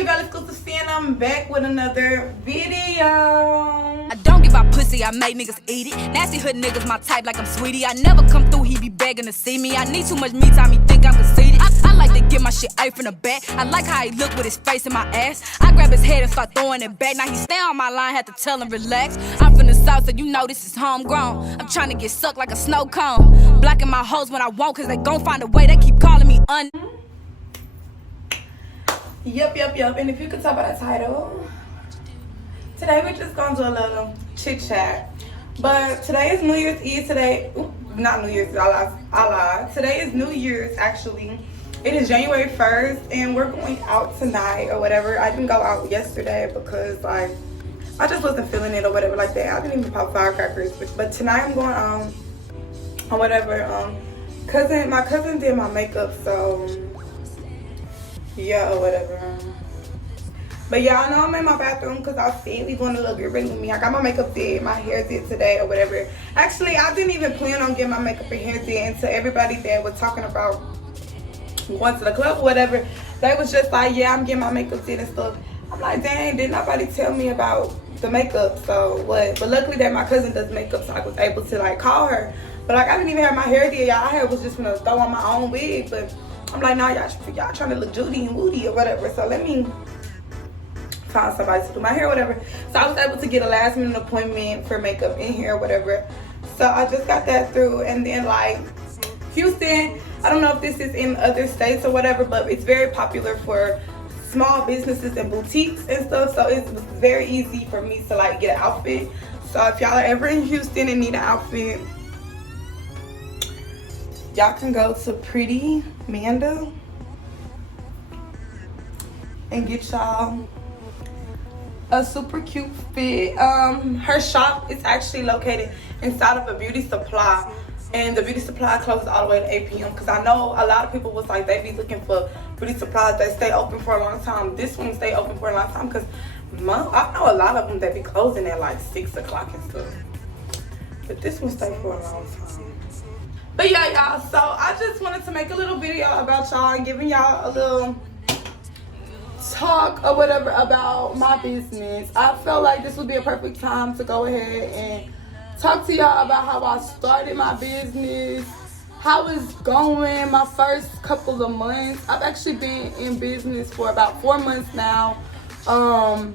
your girl Exclusive C, and I'm back with another video. I don't give out pussy, I make niggas eat it. Nasty hood niggas my type like I'm sweetie. I never come through, he be begging to see me. I need too much me time, he think I'm conceited. I like to get my shit A from the back. I like how he look with his face in my ass. I grab his head and start throwing it back. Now he stay on my line, had to tell him relax. I'm from the south, so you know this is homegrown. I'm trying to get sucked like a snow cone. Blocking my hoes when I won't, cause they gon' find a way. They keep calling me Yup. And if you could tell by the title, today we're just gonna do a little chit chat. But today is New Year's Eve. Not New Year's, I lied. Today is New Year's, actually. It is January 1st, and we're going out tonight or whatever. I didn't go out yesterday because, like, I just wasn't feeling it or whatever like that. I didn't even pop firecrackers. But tonight I'm going or whatever. My cousin did my makeup, so yeah, or whatever. But yeah, I know I'm in my bathroom because I see we going to look good with me. I got my makeup did, my hair did today or whatever. Actually, I didn't even plan on getting my makeup and hair did, and to everybody that was talking about going to the club or whatever, they was just like, yeah, I'm getting my makeup did and stuff. I'm like, dang, did nobody tell me about the makeup? So what? But luckily that my cousin does makeup, so I was able to like call her. But like, I didn't even have my hair did. Y'all was just gonna throw on my own wig, but I'm like, nah, y'all trying to look Judy and Woody or whatever. So let me find somebody to do my hair or whatever. So I was able to get a last minute appointment for makeup and hair or whatever. So I just got that through. And then like Houston, I don't know if this is in other states or whatever, but it's very popular for small businesses and boutiques and stuff. So it was very easy for me to like get an outfit. So if y'all are ever in Houston and need an outfit, y'all can go to Pretty Manda and get y'all a super cute fit. Her shop is actually located inside of a beauty supply, and the beauty supply closes all the way to 8 p.m. because I know a lot of people was like they be looking for beauty supplies that stay open for a long time. This one stay open for a long time because I know a lot of them that be closing at like 6 o'clock and stuff, but this one stay for a long time. But yeah, y'all, so I just wanted to make a little video about y'all and giving y'all a little talk or whatever about my business. I felt like this would be a perfect time to go ahead and talk to y'all about how I started my business, how it's going, my first couple of months. I've actually been in business for about 4 months now. And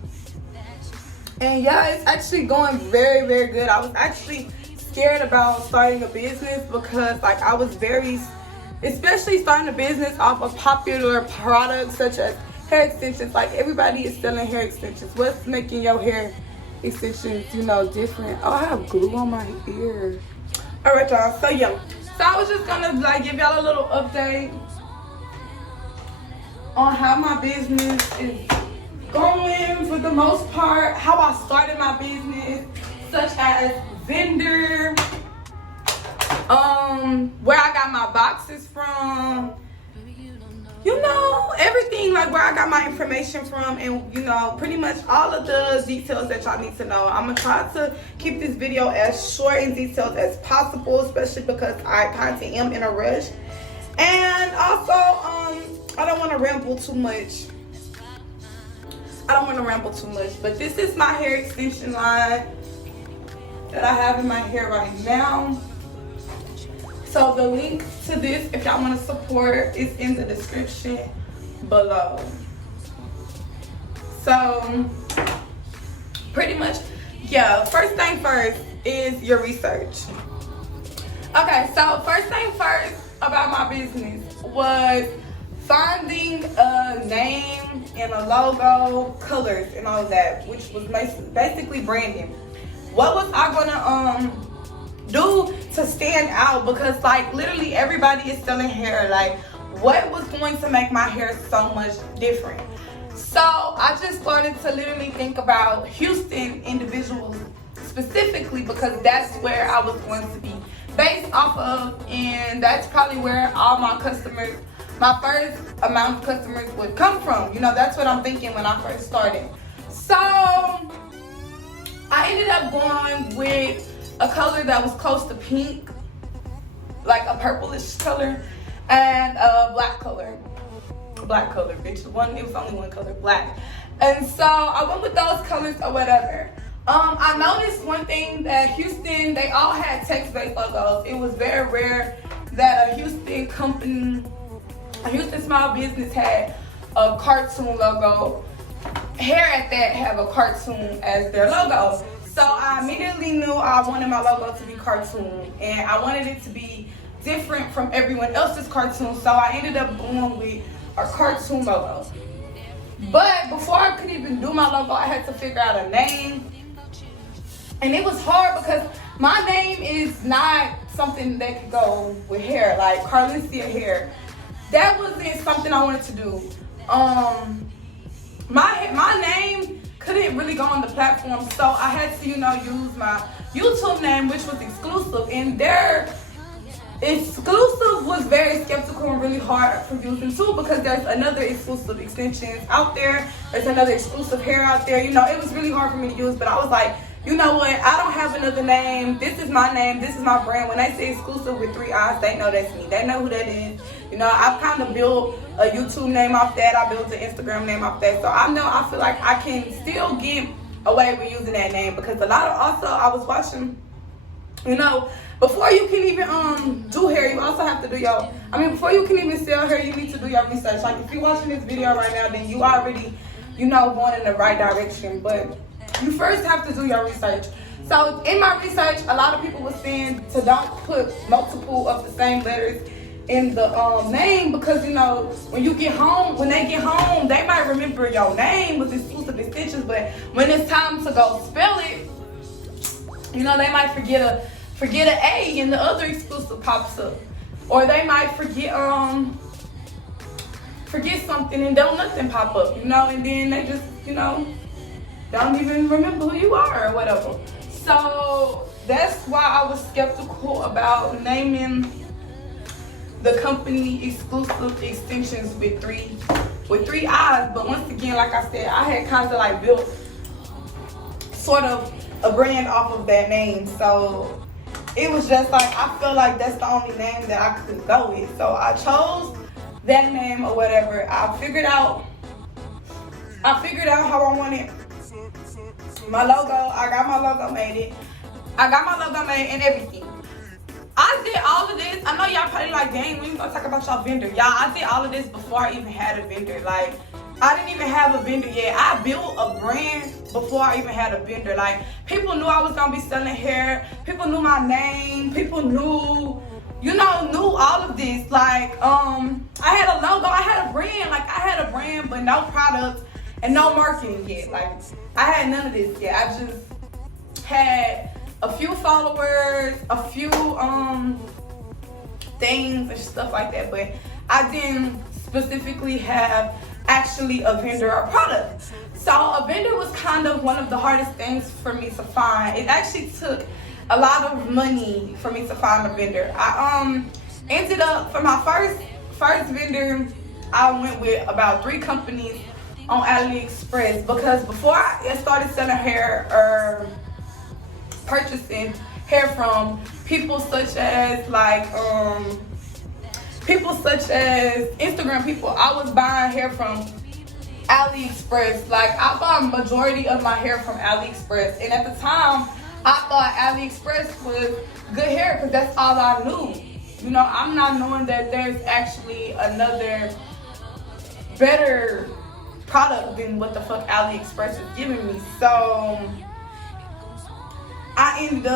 yeah, it's actually going very, very good. I was actually scared about starting a business because like I was especially starting a business off of popular products such as hair extensions. Like everybody is selling hair extensions. What's making your hair extensions, different? Oh, I have glue on my ear. All right, y'all. So yeah. So I was just gonna like give y'all a little update on how my business is going for the most part. How I started my business, such as vendor, where I got my boxes from, everything, like where I got my information from, and pretty much all of the details that y'all need to know. I'm gonna try to keep this video as short and detailed as possible, especially because I kind of am in a rush, and also I don't want to ramble too much. But this is my hair extension line that I have in my hair right now. So the link to this, if y'all want to support, is in the description below. So pretty much, yeah, first thing first is your research. Okay, so first thing first about my business was finding a name and a logo, colors and all of that, which was basically branding. What was I gonna do to stand out? Because like literally everybody is selling hair. Like what was going to make my hair so much different? So I just started to literally think about Houston individuals specifically, because that's where I was going to be based off of, and that's probably where all my customers, my first amount of customers would come from. That's what I'm thinking when I first started. So I ended up going with a color that was close to pink, like a purplish color, and a black color. black color, bitch. It was only one color, black. And so I went with those colors or whatever. I noticed one thing that Houston, they all had text-based logos. It was very rare that a Houston company, a Houston small business had a cartoon logo. Hair at that have a cartoon as their logo. So I immediately knew I wanted my logo to be cartoon, and I wanted it to be different from everyone else's cartoon. So I ended up going with a cartoon logo. But before I could even do my logo, I had to figure out a name. And it was hard because my name is not something that could go with hair, like Carlencia hair. That wasn't something I wanted to do. My name couldn't really go on the platform, so I had to, use my YouTube name, which was exclusive. And their exclusive was very skeptical and really hard for using too, because there's another exclusive extensions out there. There's another exclusive hair out there. It was really hard for me to use, but I was like, you know what? I don't have another name. This is my name. This is my brand. When they say exclusive with 3 eyes, they know that's me. They know who that is. I've kind of built a YouTube name off that. I built an Instagram name off that. So I feel like I can still get away with using that name, because I was watching, before you can even do hair, you also have to do before you can even sell hair, you need to do your research. Like, if you're watching this video right now, then you already, going in the right direction. But you first have to do your research. So in my research, a lot of people were saying to don't put multiple of the same letters in the name, because when they get home, they might remember your name with exclusive extensions, but when it's time to go spell it, they might forget an A and the other exclusive pops up, or they might forget something and don't nothing pop up, and then they just don't even remember who you are or whatever. So that's why I was skeptical about naming the company exclusive extensions with three eyes. But once again, like I said, I had kind of like built sort of a brand off of that name. So it was just like, I feel like that's the only name that I could go with. So I chose that name or whatever. I figured out how I wanted my logo. I got my logo made and everything. I did all of this. I know y'all probably like, dang, we gonna talk about y'all vendor. Y'all, I did all of this before I even had a vendor. Like, I didn't even have a vendor yet. I built a brand before I even had a vendor. Like, people knew I was gonna be selling hair. People knew my name. People knew all of this. Like, I had a logo. I had a brand. Like, I had a brand, but no products and no marketing yet. Like, I had none of this yet. I just had a few followers, a few things and stuff like that, but I didn't specifically have actually a vendor or product. So a vendor was kind of one of the hardest things for me to find. It actually took a lot of money for me to find a vendor. I ended up, for my first vendor, I went with about 3 companies on AliExpress, because before I started selling hair or purchasing hair from people such as Instagram people, I was buying hair from AliExpress. Like, I bought majority of my hair from AliExpress, and at the time I thought AliExpress was good hair because that's all I knew. I'm not knowing that there's actually another better product than what the fuck AliExpress is giving me. So I ended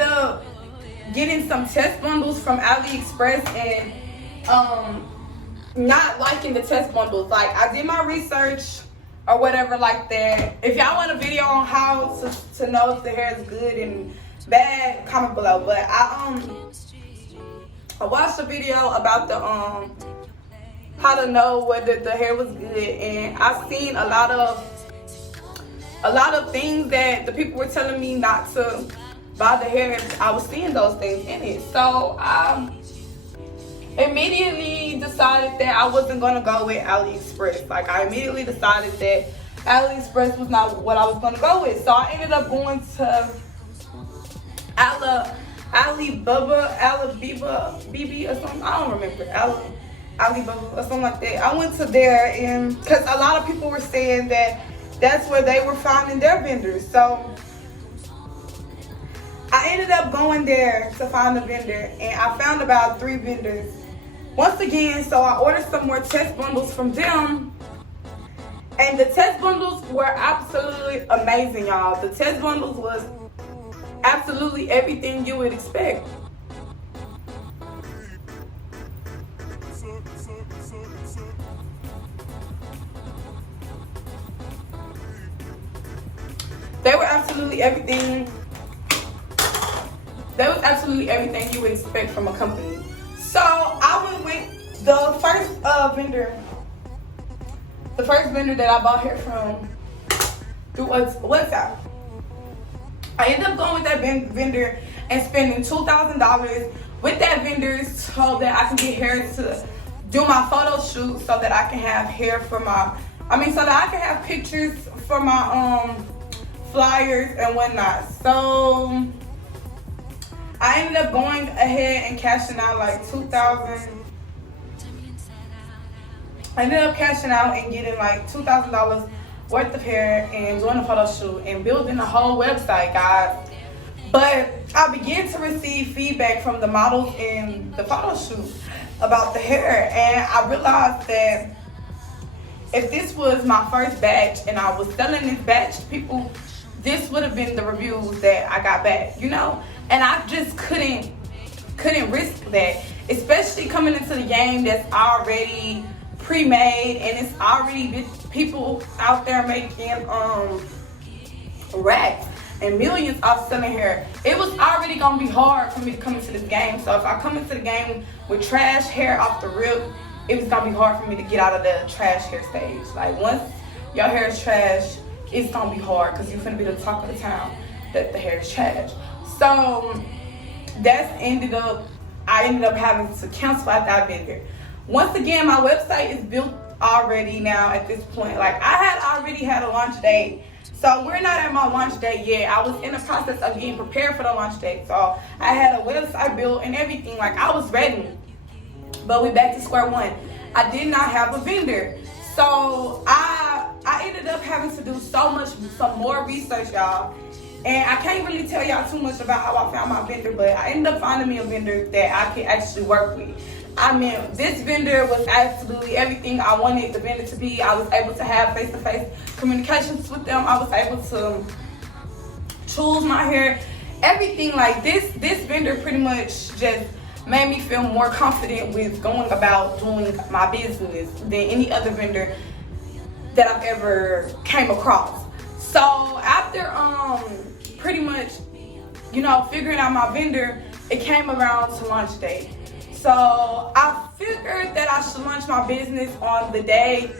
up getting some test bundles from AliExpress and not liking the test bundles. Like, I did my research or whatever like that. If y'all want a video on how to know if the hair is good and bad, comment below. But I watched a video about the how to know whether the hair was good, and I seen a lot of things that the people were telling me not to buy the hair. I was seeing those things in it. So I immediately decided that I wasn't going to go with AliExpress. Like, I immediately decided that AliExpress was not what I was going to go with. So I ended up going to Alibaba, BB or something. I don't remember. Alibaba or something like that. I went to there and because a lot of people were saying that that's where they were finding their vendors. So I ended up going there to find a vendor, and I found about 3 vendors. Once again, so I ordered some more test bundles from them, and the test bundles were absolutely amazing, y'all. The test bundles was absolutely everything you would expect. They were absolutely everything. That was absolutely everything you would expect from a company. So I went with the first vendor. The first vendor that I bought hair from through WhatsApp. I ended up going with that vendor and spending $2,000 with that vendor so that I can get hair to do my photo shoot, so that I can have hair for my, so that I can have pictures for my flyers and whatnot. So I ended up going ahead and cashing out like $2,000. I ended up cashing out and getting like $2,000 worth of hair and doing a photo shoot and building a whole website, guys. But I began to receive feedback from the models in the photo shoot about the hair, and I realized that if this was my first batch and I was selling this batch to people, this would have been the reviews that I got back, you know? And I just couldn't risk that, especially coming into the game that's already pre-made and it's already people out there making racks and millions off selling hair. It was already gonna be hard for me to come into this game. So if I come into the game with trash hair off the rip, it was gonna be hard for me to get out of the trash hair stage. Like once your hair is trash, it's gonna be hard because you're gonna be the talk of the town that the hair is trash. So I ended up having to cancel out that vendor. Once again, my website is built already now at this point. Like I had already had a launch date. So we're not at my launch date yet. I was in the process of getting prepared for the launch date. So I had a website built and everything. Like I was ready. But we back to square one. I did not have a vendor. So I ended up having to do some more research, y'all. And I can't really tell y'all too much about how I found my vendor, but I ended up finding me a vendor that I could actually work with. This vendor was absolutely everything I wanted the vendor to be. I was able to have face-to-face communications with them. I was able to choose my hair, everything. Like this vendor pretty much just made me feel more confident with going about doing my business than any other vendor that I've ever came across. So after pretty much, figuring out my vendor, it came around to launch day. So I figured that I should launch my business on the day.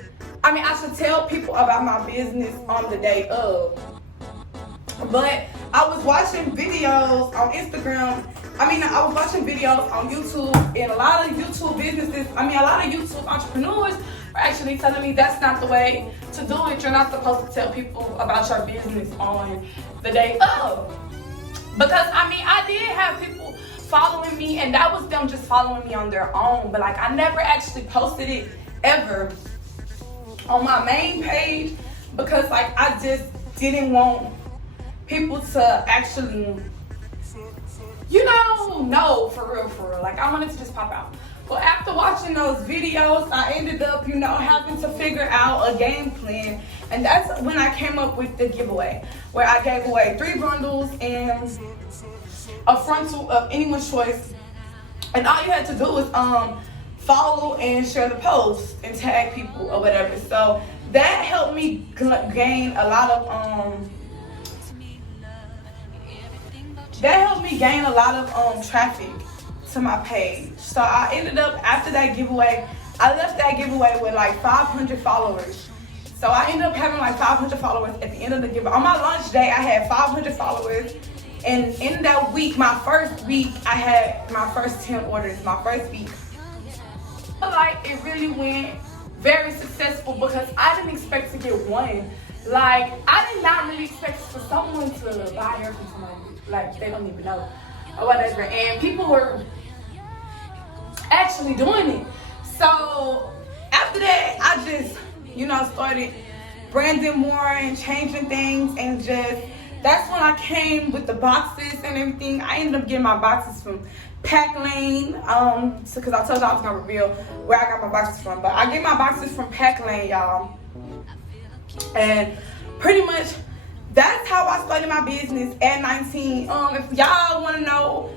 I should tell people about my business on the day of. But I was watching videos on Instagram. I was watching videos on YouTube, and a lot of YouTube businesses, a lot of YouTube entrepreneurs are actually telling me that's not the way to do it. You're not supposed to tell people about your business on the day of. Because I did have people following me, and that was them just following me on their own. But like I never actually posted it ever on my main page because like I just didn't want people to actually, know for real. Like I wanted to just pop out. Well, after watching those videos, I ended up, having to figure out a game plan. And that's when I came up with the giveaway, where I gave away 3 bundles and a frontal of anyone's choice. And all you had to do was follow and share the post and tag people or whatever. So that helped me gain a lot of traffic to my page. So I ended up, after that giveaway, I left that giveaway with like 500 followers. So I ended up having like 500 followers at the end of the giveaway. On my launch day, I had 500 followers. And in that week, my first week, I had my first 10 orders, my first week. Like it really went very successful because I didn't expect to get one. Like I did not really expect for someone to buy hair from somebody like they don't even know. or whatever, and people were actually doing it. So after that, I just, started branding more and changing things, and just that's when I came with the boxes and everything. I ended up getting my boxes from Pack Lane, because I told you I was gonna reveal where I got my boxes from, but I get my boxes from Pack Lane, y'all. And pretty much that's how I started my business at 19. If y'all want to know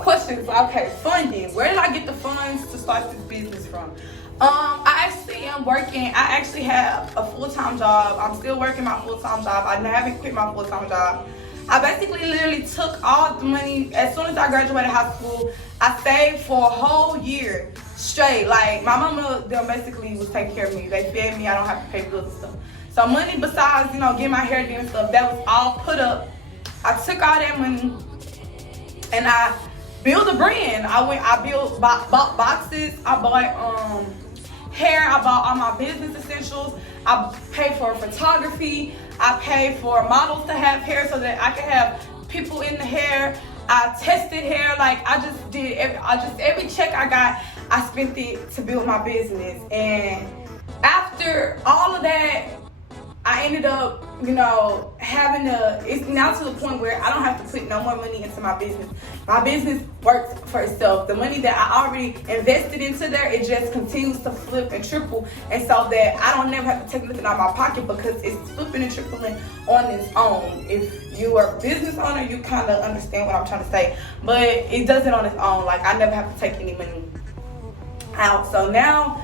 questions, okay, funding. Where did I get the funds to start this business from? I actually am working. I actually have a full-time job. I'm still working my full-time job. I haven't quit my full-time job. I basically literally took all the money as soon as I graduated high school. I saved for a whole year straight. Like, my mama, them basically was taking care of me. They fed me. I don't have to pay bills and stuff. So money besides, getting my hair done and stuff, that was all put up. I took all that money and I built a brand. I built bought boxes. I bought hair. I bought all my business essentials. I paid for photography. I paid for models to have hair so that I could have people in the hair. I tested hair. Like, I just did every check I got, I spent it to build my business. And after all of that, I ended up, it's now to the point where I don't have to put no more money into my business. My business works for itself. The money that I already invested into there, it just continues to flip and triple. And so that I don't never have to take nothing out of my pocket because it's flipping and tripling on its own. If you are a business owner, you kind of understand what I'm trying to say. But it does it on its own. Like, I never have to take any money out. So now,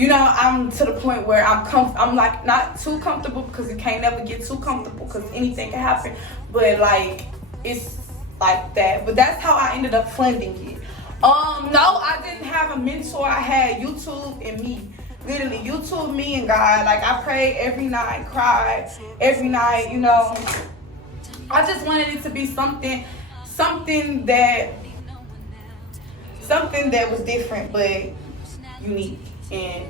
I'm to the point where I'm like not too comfortable, because you can't never get too comfortable because anything can happen. But like, it's like that. But that's how I ended up funding it. No, I didn't have a mentor. I had YouTube and me. Literally, YouTube, me, and God. Like, I prayed every night, cried every night. I just wanted it to be something that was different but unique. And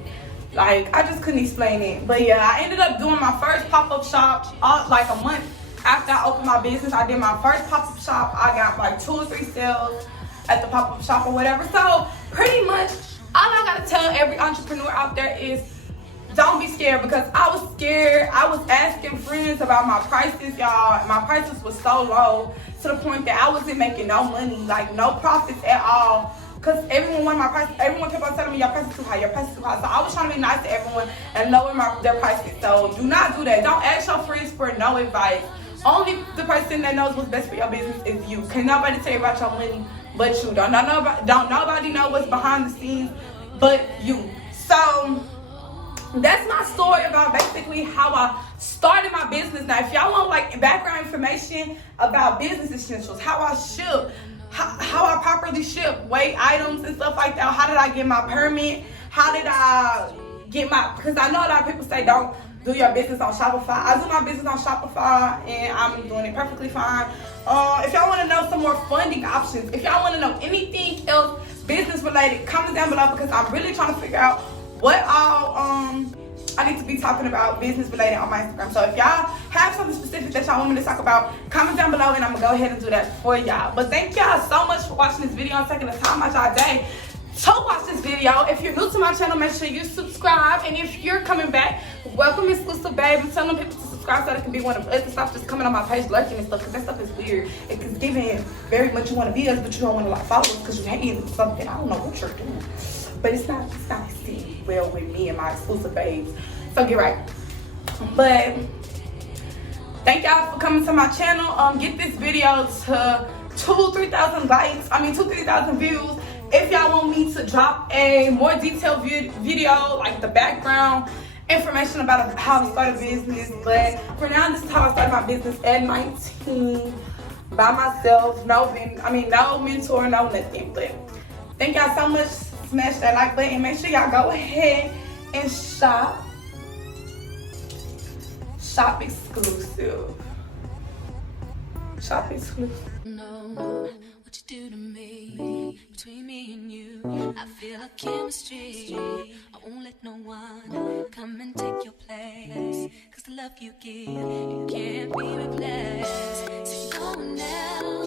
like, I just couldn't explain it. But yeah, I ended up doing my first pop-up shop like a month after I opened my business. I did my first pop-up shop. I got like 2 or 3 sales at the pop-up shop or whatever. So pretty much all I gotta tell every entrepreneur out there is don't be scared, because I was scared. I was asking friends about my prices, y'all. My prices were so low to the point that I wasn't making no money, like no profits at all. Because everyone wanted my price. Everyone kept on telling me, your price is too high, your price is too high. So I was trying to be nice to everyone and lower their prices. So do not do that. Don't ask your friends for no advice. Only the person that knows what's best for your business is you. Can nobody tell you about your money but you? Don't nobody know what's behind the scenes but you. So that's my story about basically how I started my business. Now, if y'all want like background information about business essentials, how I ship, how I properly ship, weight items and stuff like that. How did I get my permit? How did I get because I know a lot of people say don't do your business on Shopify. I do my business on Shopify and I'm doing it perfectly fine. If y'all want to know some more funding options, if y'all want to know anything else business related, comment down below, because I'm really trying to figure out what all I need to be talking about business related on my Instagram. So if y'all have something specific that y'all want me to talk about, comment down below and I'm gonna go ahead and do that for y'all. But thank y'all so much for watching this video and taking the time out y'all day to watch this video. If you're new to my channel, make sure you subscribe. And if you're coming back, welcome exclusive babe. I'm telling people to subscribe so they can be one of us and stop just coming on my page lurking and stuff, because that stuff is weird. It's giving very much you want to be us, but you don't want to like follow us because you hate something. I don't know what you're doing. But it's not sitting well with me and my exclusive babes. So get right. But thank y'all for coming to my channel. Get this video to 2,000-3,000 likes. 2,000-3,000 views. If y'all want me to drop a more detailed video, like the background information about how to start a business. But for now, this is how I started my business at 19 by myself. No mentor, no nothing. But thank y'all so much. Smash that like button. Make sure y'all go ahead and shop exclusive. Shop exclusive. No, what you do to me, between me and you, I feel a chemistry. I won't let no one come and take your place, 'cause the love you give, you can't be replaced. So go now.